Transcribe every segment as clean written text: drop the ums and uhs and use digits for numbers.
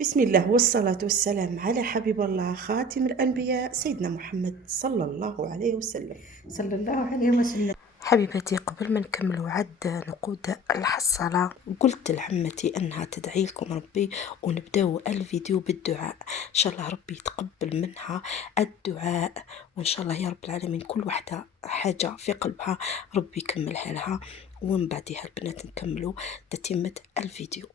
بسم الله والصلاة والسلام على حبيب الله خاتم الأنبياء سيدنا محمد صلى الله عليه وسلم. صلى الله عليه وسلم. حبيبتي، قبل ما نكمل عد نقود الحصالة، قلت لحمتي أنها تدعي لكم ربي ونبداو الفيديو بالدعاء. إن شاء الله ربي يتقبل منها الدعاء، وإن شاء الله يا رب العالمين كل واحدة حاجة في قلبها ربي يكملها لها، ومن بعدها البنات نكملوا تتمة الفيديو.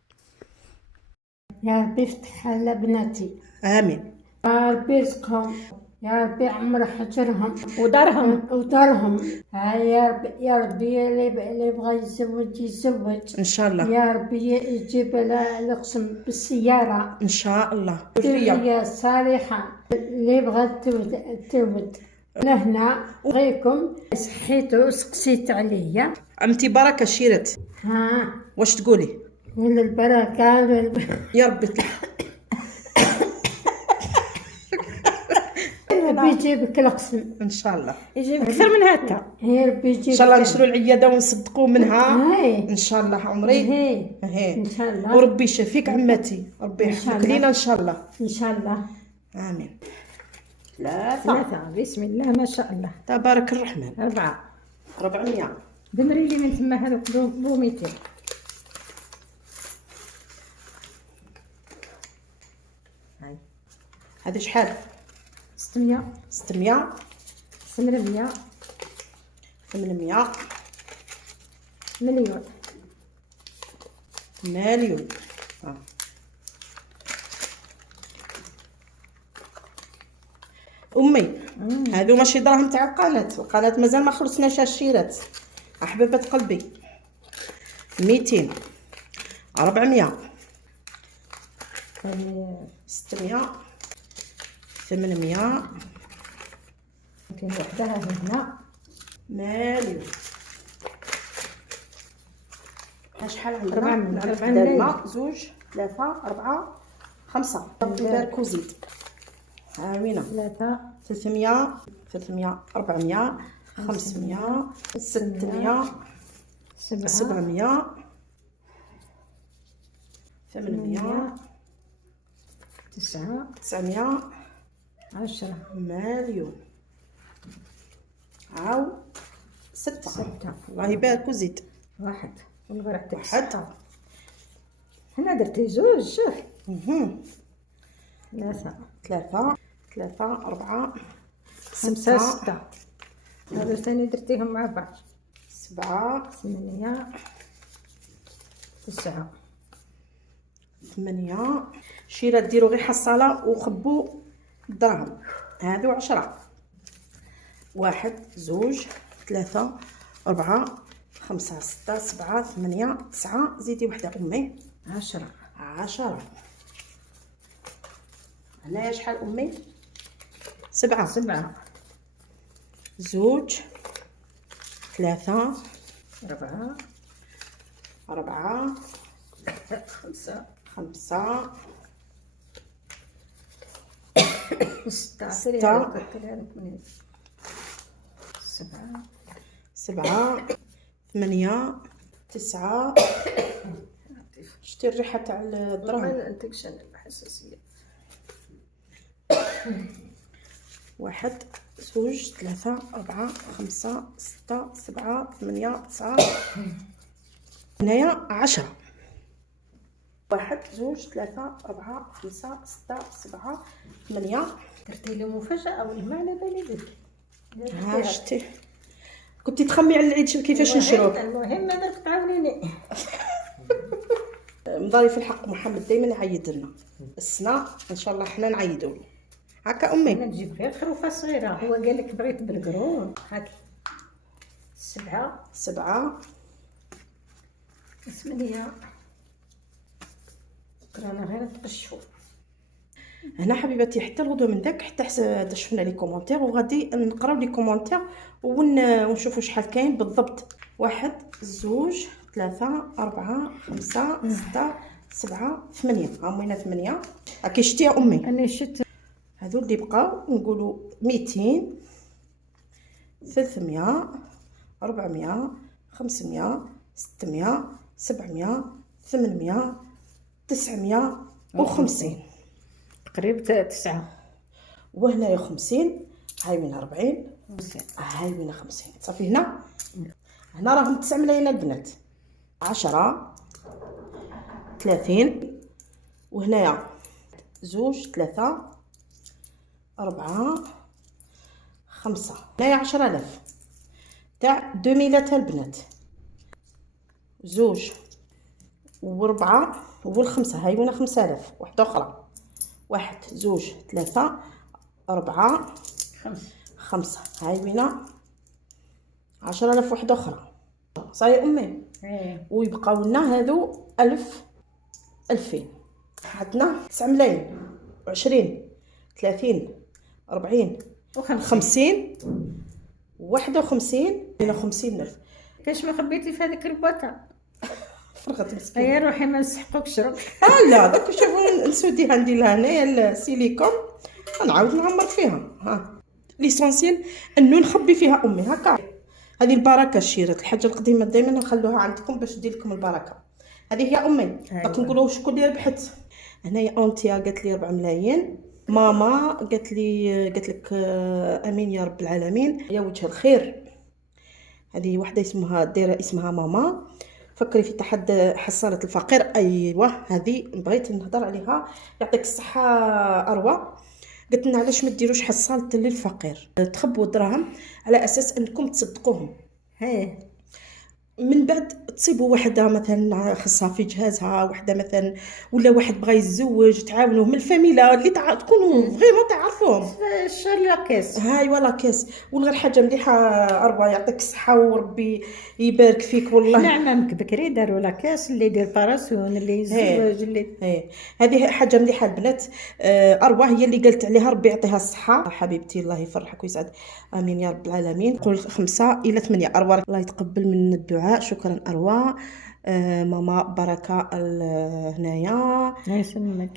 يا ربي افتح على بناتي، آمين. يا ربي رزقهم، يا ربي عمر حجرهم ودارهم. يا ربي اللي يبغى يتزوج إن شاء الله. يا ربي يجيب له القسم بالسيارة إن شاء الله. ذرية صالحة، اللي يبغى تود هنا غيكم صحيتو سقسيت عليا. عمتي بركة شيرت، ها واش تقولي؟ البركة يا ربي ربي يجيبك القسم، ان شاء الله. يجيب اكثر من هكا. يا ربي يجيبك ان شاء الله نشرو العياده ونصدقوا منها. هاي ان شاء الله عمري. هاي ان شاء الله. وربي يشفيك عمتي، ربي يحفظك لينا ان شاء الله. ان شاء الله. امين. ثلاثة. بسم الله ما شاء الله. تبارك الرحمن. 4. 400. دمري لي من تما هذوك بو 200. هاي هذه شحال؟ 600. 600. 800. 800. مليون. مليون. امي هذو ماشي دراهم تاع القناه مازال ما خلصناش الشيرات احبابه قلبي. 200. 400. 600. 800. يمكن وحدها هنا. مليون. شحال عندنا؟ 4 مليون. 2 3 4 5. نبارك وزيد. عاوينه. 3. 300. 300. 400. 500. 600. 700. 800. 9. 900. 10. مليون. عاو 6. 6. الله يبارك وزيد. 1 ونبغي حتى 1. هنا درتي 2. شوف. 3. 3. 3. 4. 5. 6. هذو ثاني درتيهم مع بعض. 7. 8. 9. 8. شيرات ديروا غير حصاله وخبوا الدراهم. هادو 10. 1 2 3 4 5 6 7 8 9. زيدي وحده امي. 10. 10. هنايا شحال امي؟ 7. 7. 2 3 4. 4 5. 5 6. 6 7. 7 8 9. شتي الريحه تاع الدراهم. انت شنو الحساسيه؟ 1 2 3 4 5 6 7 8 9. هنايا 10. 1 2 3 4 5 6 7 8. درتي لي مفاجاه ولا ما على بالي بك. ها شتي كنتي تخمي على العيد كيفاش نشروه. المهم هذاك تعاونيني. مضاري في الحق محمد دائما يعيد لنا السنه، ان شاء الله حنا نعيدوا له هكا امي. انا نجيب غير خروفه صغيره، هو قال لك بغيت بالقرون هاكي. 7. 7. 8. رانا غير نتقشفوا هنا حبيباتي حتى الغدوه من داك حتى شفنا لي كومونتير، وغادي نقراو لي كومونتير ونشوفوا شحال كاين بالضبط. 1 2 3 4 5 6 7 8. هاهما 8. هاكي شتي يا امي. انا شت هذو اللي بقاو نقولوا 200 300 400 500 600 700 800 900 وخمسين. تقريبا 9. وهنايا 50. هاي وين 40. هاي وين 50. صافي. هنا راهم 9 ملايين البنات. 10 30. وهنايا 2 3 4 5. هنايا 10,000 تاع 2000 البنات. 2 و4 و5. هاي وين 5000. واحدة أخرى. 1 2 3 4 5. هاي وين 10,000 واحدة أخرى. صاي أمي. ويبقاو لنا هادو 1000 2000. عندنا 9 ملايين 20 30 40 50 51 50,000. كاش ما خبيتي في هذيك البوطه؟ فرغت مسكينه. هيا روحي ما نسحقوكش روحي. لا داك شوفوا نسوديها ندير هنايا السيليكون نعاود نعمر فيها. ليسونسيال انه نخبي فيها امي هكا. هذه البركه الشيرات الحاجه القديمه دائما نخلوها عندكم باش تدير لكم البركه. هذه هي امي. داك نقولوا شكون اللي ربحت. هنايا اونتيا قالت لي 4 ملايين. ماما قالت لك امين يا رب العالمين يا وجه الخير. هذه وحده اسمها دايره اسمها ماما. فكري في تحد حصاله الفقير. ايوه هذه بغيت نهضر عليها. يعطيك الصحه اروى. قلت لنا علاش ما ديروش حصاله للفقير تخبوا الدراهم على اساس انكم تصدقوهم. من بعد تصيبوا وحده مثلا خصها في جهازها وحده مثلا ولا واحد بغى يتزوج تعاونوه من الفاميلا اللي تكونوا فريمون تعرفوهم. لا كاس. هاي ولا كاس. والغير حاجه مليحه اروى يعطيك الصحه وربي يبارك فيك والله. نعمك بكري داروا لا كاس اللي يدير باراسون اللي يتزوج اللي هذه حاجه مليحه البنات. اروى هي اللي قالت عليها ربي يعطيها الصحه حبيبتي الله يفرحك ويسعد امين يا رب العالمين. قول 5 إلى 8. اروى الله يتقبل من الدعاء. شكرا اروى. ماما بركه هنايا يسلمك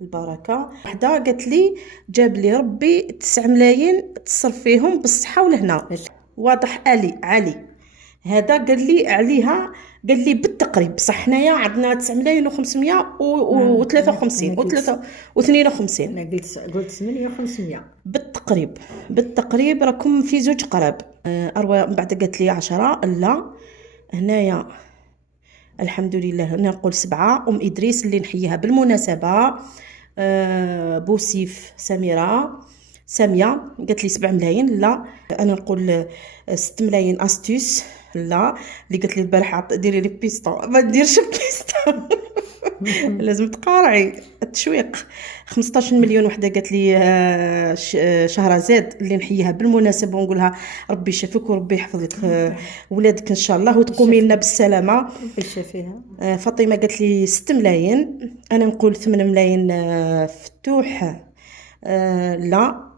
البركه. وحده قالت لي جاب لي ربي 9 ملايين تصرف فيهم بالصحه والهنا. واضح علي هذا قال لي عليها. قال لي بالتقريب بصح حنايا عندنا 9 ملايين و553 و52. انا قلت 8 و500 بالتقريب راكم في زوج قراب. اروى من بعد قالت لي 10. لا هنايا الحمد لله نقول 7. ادريس اللي نحييها بالمناسبه. بوسيف ساميه قالت لي 7 ملايين. لا انا نقول 6 ملايين استوس. لا اللي قالت لي البارحه ديري لي بيستون ما نديرش بيستون. لازم تقارعي التشويق. 15 مليون. وحده قالت لي شهرزاد اللي نحييها بالمناسبه ونقولها ربي يشافيك وربي يحفظ لك ولادك ان شاء الله وتقومي لنا بالسلامه. يشافيها. فاطمه قالت لي 6 ملايين. انا نقول 8 ملايين. فتوح لا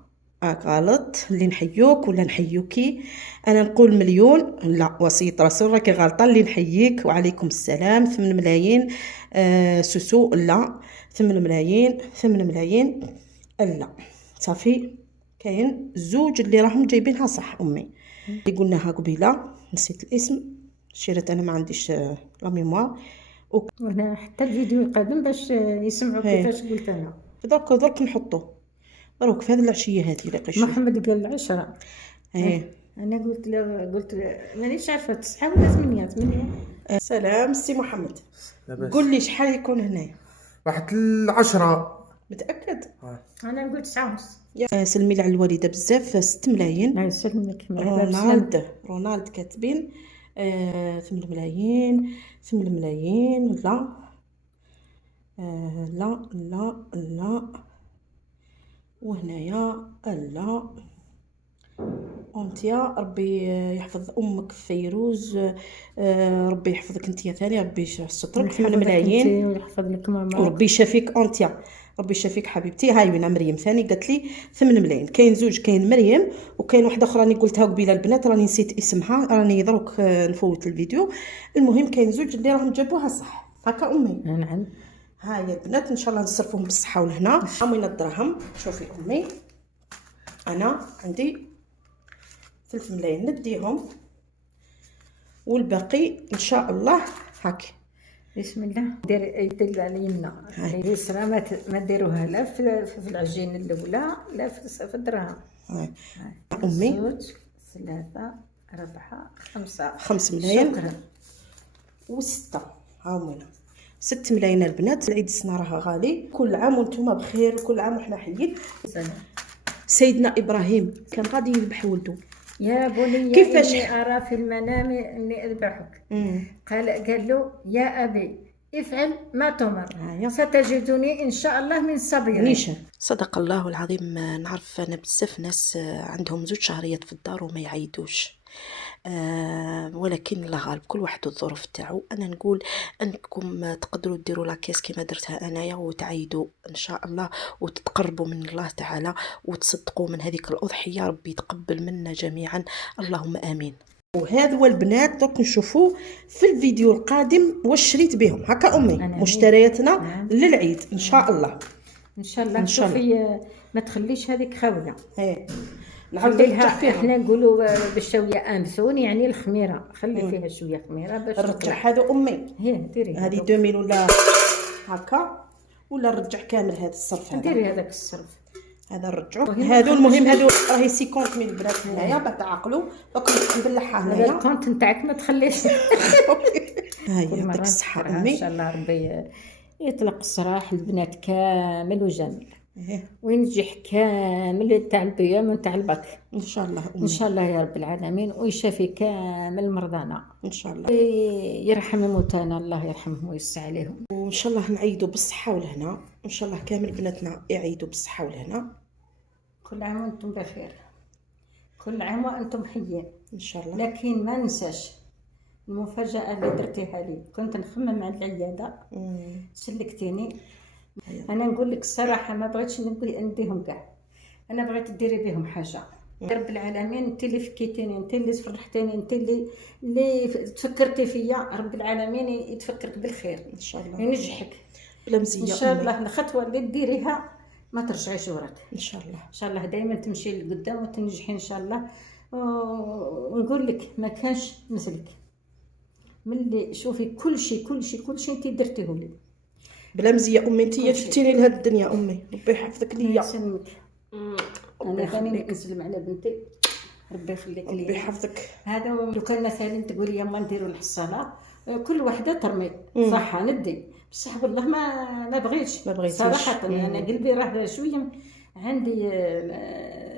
غلط اللي نحيوك ولا نحيوكي. انا نقول مليون. لا وصيه رسول راكي غلطه اللي نحييك وعليكم السلام. 8 ملايين. سوسو لا 8 ملايين. لا صافي. كاين زوج اللي راهم جايبينها صح امي اللي قلناها قبيله نسيت الاسم شيرت انا ما عنديش لا ميموار. وهنا حتى الفيديو القادم باش يسمعوا كيفاش قلت انا. درك نحطوه دروك في هذه العشيه هذه لقيت محمد قال 10. انا قلت مانيش عارفه 9 ولا 8. سلام سي محمد. قول لي شحال يكون هنايا. واحد 10. متاكد. انا نقول 9 ونص. سلمي لي على الوالده بزاف. 6 ملايين. يسلمك. رونالد كاتبين 8 ملايين. لا لا لا لا. وهنايا لا أنتيا ربي يحفظ أمك فيروز. ربي يحفظك أنتيا ثاني. ربي يسترك. 8 ملايين. ويحفظ لك ماما. وربي يشافيك أنتيا. ربي يشافيك حبيبتي. هاي وين مريم ثاني قالت لي 8 ملايين. كاين زوج كاين مريم وكاين واحده اخرى راني قلتها قبيله البنات راني نسيت اسمها راني دروك نفوت الفيديو. المهم كاين زوج اللي راهم جابوها صح هكا امي. نعم. هاي البنات ان شاء الله نصرفوهم بالصحه والهنا. امين الدراهم. شوفي امي انا عندي 3 ملايين نديهم والباقي ان شاء الله هاكي بسم الله. يدير على اليمنى اليسرى، ما ديروها لا في العجين الاولى لا في الدراهم. امي 2 3 4 5 5 ملايين شكرا. و6 ها هما 6 ملايين البنات. العيد السنه راه غالي، كل عام وانتم بخير، كل عام وحنا حيين. سيدنا ابراهيم كان غادي يذبح ولده، يا بني كيفاش؟ إني أرى في المنام إني أذبحك. قال له يا أبي افعل ما تؤمر ستجدني إن شاء الله من الصابرين. نيشان. صدق الله العظيم. نعرف أنا بزاف ناس عندهم 2 شهريات في الدار وما يعيدوش، ولكن الله غالب، كل واحد الظروف تاعو. انا نقول انكم تقدروا ديروا لاكيس كما درتها انايا وتعيدوا ان شاء الله وتتقربوا من الله تعالى وتصدقوا من هذيك الاضحيه. ربي يتقبل منا جميعا، اللهم امين. وهذا هو البنات دوك نشوفوا في الفيديو القادم واش شريت بهم. هكا امي مشترياتنا للعيد ان شاء الله. ان شاء الله. شوفي ما تخليش هذيك خاويه. نعاود نرجع فيها. احنا نقولوا بالشويه امسون، يعني الخميره خلي فيها شويه خميره باش نرجع. هذا امي ديري هذه 2000 ولا هكا، ولا نرجع كامل هذا الصرف هذا. ديري هذاك الصرف هذا نرجعو. هادو المهم هادو راهي 50 من البنات هنايا باش تعقلوا. دوك نبلعها هنايا. هذا الكونت نتاعك ما تخليش. هاي يعطيك الصحه امي. ان شاء الله ربي يطلق السراح البنات كامل وجميل، وينجح كامل تاع البيام وتاع البك ان شاء الله ان شاء الله يا رب العالمين، ويشافي كامل مرضانا ان شاء الله، يرحم موتانا الله يرحمهم ويوسع عليهم، وان شاء الله نعيدوا بالصحه والهنا. ان شاء الله كامل بناتنا يعيدوا بالصحه والهنا. كل عام وانتم بخير، كل عام وانتم حيين ان شاء الله. لكن ما ننساش المفاجاه اللي درتيها لي. كنت نخمم على العياده سلكتيني. انا نقول لك الصراحه ما بغيتش نديهم كاع، انا بغيت ديري بهم حاجه. رب العالمين انت اللي فكيتيني، انت اللي فرحتيني، انت اللي تفكرتي فيا. رب العالمين يتفكرك بالخير ان شاء الله، ينجحك بلا مزيه ان شاء الله. الخطوه اللي ديريها ما ترجعيش وراك ان شاء الله. ان شاء الله دائما تمشي لقدام وتنجحي ان شاء الله. ونقول لك ما كانش مثلك. ملي شوفي كل شيء انت درتيه لي بلا مزيه امي. انت جبتيني لهاد الدنيا امي، ربي يحفظك ليا. انا ثاني نسلم على بنتي، ربي يخليك لي، ربي يحفظك. هذا لو كان مثلا تقولي يما نديروا الحصاله كل وحده ترمي صح ندي، بصح والله ما بغيتش صراحه. انا قلبي راه شويه عندي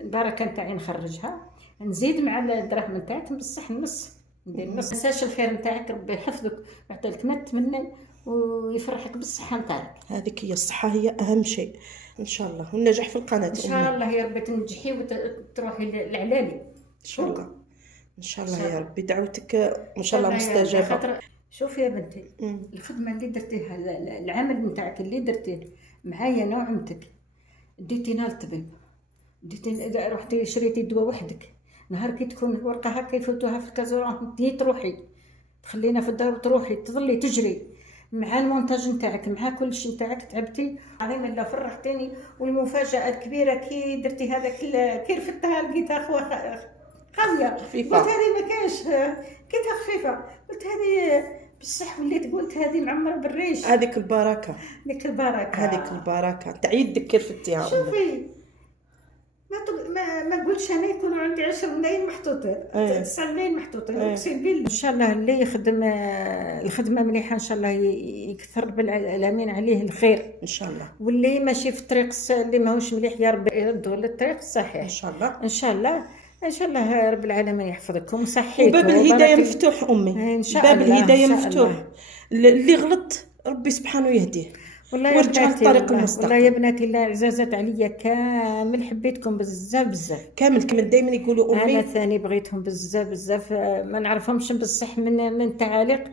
البركه نتاعي نخرجها، نزيد مع الدراهم نتاعك بصح نص ندير نص. ما تنساش الخير نتاعك، ربي يحفظك ويعطيك ما تتمنى ويفرحك بالصحه نتاعك. هذيك هي الصحه، هي اهم شيء ان شاء الله، والنجاح في القناه ان شاء الله يا ربي تنجحي وتروحي للعلالي ان شاء الله. ان شاء الله يا ربي، دعوتك ان شاء الله مستجابه. شوفي يا بنتي الخدمه اللي درتيها، العمل نتاعك اللي درتيه معايا انا وعمتك، ديتينا للطبيب، رحتي شريتي الدواء وحدك. نهار كي تكون الورقه هكا يفوتوها في الكازورون تروحي تخلينا في الدار وتروحي تظلي تجري مع المونتاج نتاعك مع كل شيء نتاعك. تعبتي عظيم الله، فرحتيني. والمفاجاه الكبيره كي درتي هذاك كي رفدتها لقيتها خاويه خفيفه. قلت هذه ما كاش، كيتها خفيفه. قلت هذه بصح وليت قلت هذه معمره بالريش. هذيك البركه، هذيك البركه تاع يدك كي رفدتيها. شوفي ما نقولش انا يكونوا عندي 10 ملايين محطوطين 9 ملايين محطوطين اقسم بالله. ان شاء الله اللي يخدم الخدمه مليحه ان شاء الله يكثر بالعالمين عليه الخير ان شاء الله. واللي ماشي في الطريق اللي ماهوش مليح يا ربي يردوا للطريق الصحيح ان شاء الله. ان شاء الله ان شاء الله رب العالمين يحفظكم وصحيتكم. وباب الهدايه مفتوح امي، ان شاء الله باب الهدايه مفتوح. اللي غلط ربي سبحانه يهديه وارجع للطريق المستقيم. والله يا بناتي الله عزازت عليا كامل، حبيتكم بزاف كامل كما دائما يقولوا امي. انا ثاني بغيتهم بزاف ما نعرفهمش بصح من التعاليق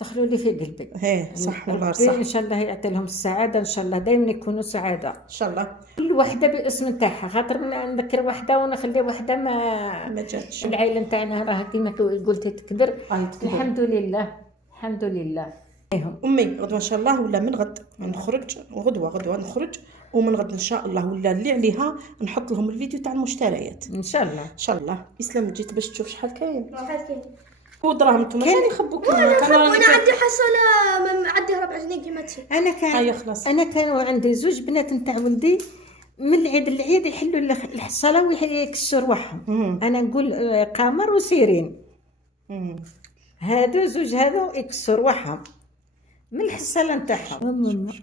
دخلوا لي في قلبي. صح والله صح. ان شاء الله يعطي لهم السعاده، ان شاء الله دائما يكونوا سعاده ان شاء الله. كل وحده باسم نتاعها، خاطر نذكر وحده ونخلي وحده ما جاتش. العائله نتاعنا راه كيما قلتي تكبر. الحمد لله الحمد لله. امي غدوه ان شاء الله ولا من غد نخرج، غدوه نخرج، ومن غد ان شاء الله ولا اللي عليها نحط لهم الفيديو تاع المشتريات ان شاء الله. ان شاء الله. اسلام جيت باش تشوف شحال كاين. ودراهم انتم ثاني خبوا كيما وانا عندي حصاله عندي 4 جنيه كيما تي. هيا خلاص. انا كانوا عندي زوج بنات نتاع ولدي من العيد للعيد يحلوا الحصاله ويكسوا رواحهم. انا نقول قمر وسيرين هادو زوج هادو يكسوا رواحهم من الحصاله نتاعهم.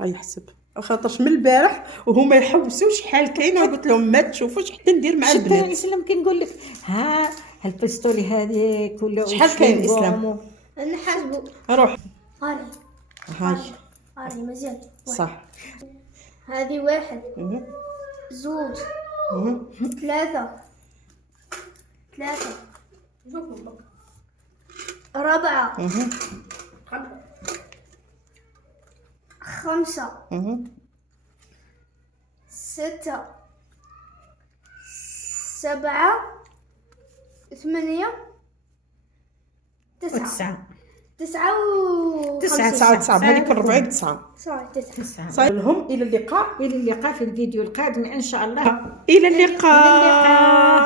هاي يحسب خاطرش من البارح وهما يحوسوا شحال كاينه قلت لهم ما تشوفوش حتى ندير مع البنات. الاسلام كي نقول لك ها البستولي هذيك ولا شحال كاين الاسلام؟ نحاسبوا روح هاي مزيان صح. هذه 1 2 3 4 5 6 7 8 9 9 هذيك الربع 9 9 لهم. الى اللقاء في الفيديو القادم ان شاء الله. الى اللقاء.